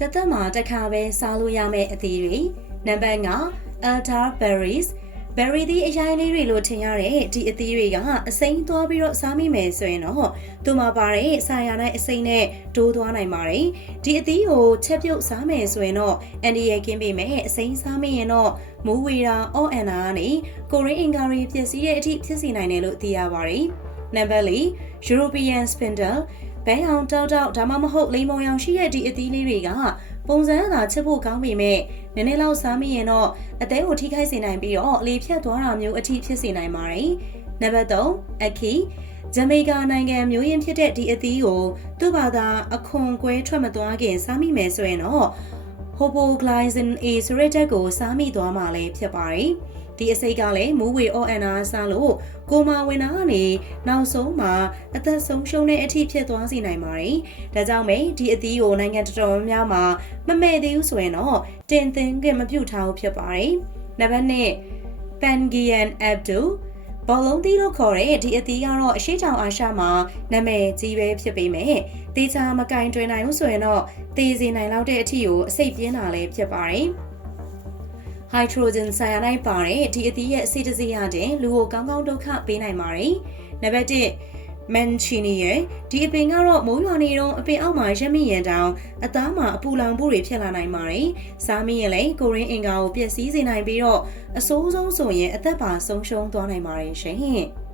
တစ်သက်မှာတစ်ခါပဲစားလို့ရမယ့်အသီးတွေနံပါတ်9 elderberries berry သီးအရိုင်းလေးတွေလို့ထင်ရတဲ့ဒီအသီးတွေကအစိမ်းသွားပြီးတော့စားမိမယ်ဆိုရင်တော့သူမှာပါတဲ့ဆာယာနဲ့အစိမ်းနဲ့ဒိုးသွားနိုင်ပါတယ်ဒီအသီးကိုချက်ပြုတ်စားမယ်ဆိုရင်တော့အန်ဒီရဲ့ကင်းပေးမယ်အစိမ်းစားမိရင်တော့မူးဝေတာအော့အန်နာကနေကိုရင်းအင်္ဂါတွေပျက်စီးတဲ့အထိဖြစ်စေနိုင်တယ်လို့သိရပါတယ်နံပါတ်4 European spindle ဘဲအောင်တောက်တောက်ဒါမှမဟုတ်လိမ္မော်ရောင်ရှိတဲ့ဒီအသီးလေးတွေကပုံစံအသာချစ်ဖို့ကောင်းပေမဲ့နည်းနည်းလောက်စားမိရင်တော့အသေးကိုထိခိုက်စေနိုင်ပြီးတော့အလေဖြတ်သွားတာမျိုးအထိဖြစ်စေနိုင်ပါတယ်။နံပါတ်3အခီဂျမေကာနိုင်ငံမျိုးရင်းဖြစ်တဲ့ဒီအသီးကိုသူ့ဘာသာအခွန်ကွဲထွက်မသွားခင်စားမိမယ်ဆိုရင်တော့ Hopoglycin A ဆိုတဲ့ဓာတ်ကိုစားမိသွားမှာလည်းဖြစ်ပါတယ်။ဒီအစိတ်ကလည်းမူးဝေ ONR စားလို့ကိုမာဝင်တာကနေနောက်ဆုံးမှာအသက်ဆုံးရှုံးတဲ့အထိဖြစ်သွားစေနိုင်ပါတယ်။ဒါကြောင့်ပဲဒီအသီးကိုနိုင်ငံတော်တော်များများမှာမမဲ့သေးဘူးဆိုရင်တော့တင်သင်ကမပြုတ်ထားဘူးဖြစ်ပါတယ်။နံပါတ်1 Pangean Abdu ဘောလုံးသီးလို့ခေါ်တဲ့ဒီအသီးကတော့အရှိတောင်အာရှမှာနာမည်ကြီးပဲဖြစ်ပေမဲ့တေချာမကင်တွင်နိုင်ဘူးဆိုရင်တော့သေစေနိုင်လောက်တဲ့အထီကိုအစိတ်ပြင်းတာလည်းဖြစ်ပါတယ်။ hydrogen cyanide ပါတဲ့ဒီအသီးရဲ့အဆီတစီရတဲ့လူကိုကောင်းကောင်းဒုက္ခပေးနိုင်ပါတယ်။နံပါတ်1 mancini ရဲ့ဒီအပင်ကတော့မိုးရွာနေတော့အပင်အောက်မှာရက်မိရန်တောင်အသားမှာအပူလောင်မှုတွေဖြစ်လာနိုင်ပါတယ်။စားမိရင်လည်းကိုရင်းအင်္ဂါကိုပျက်စီးစေနိုင်ပြီးတော့အဆိုးဆုံးဆိုရင်အသက်ပါဆုံးရှုံးသွားနိုင်ပါတယ်ရှင်။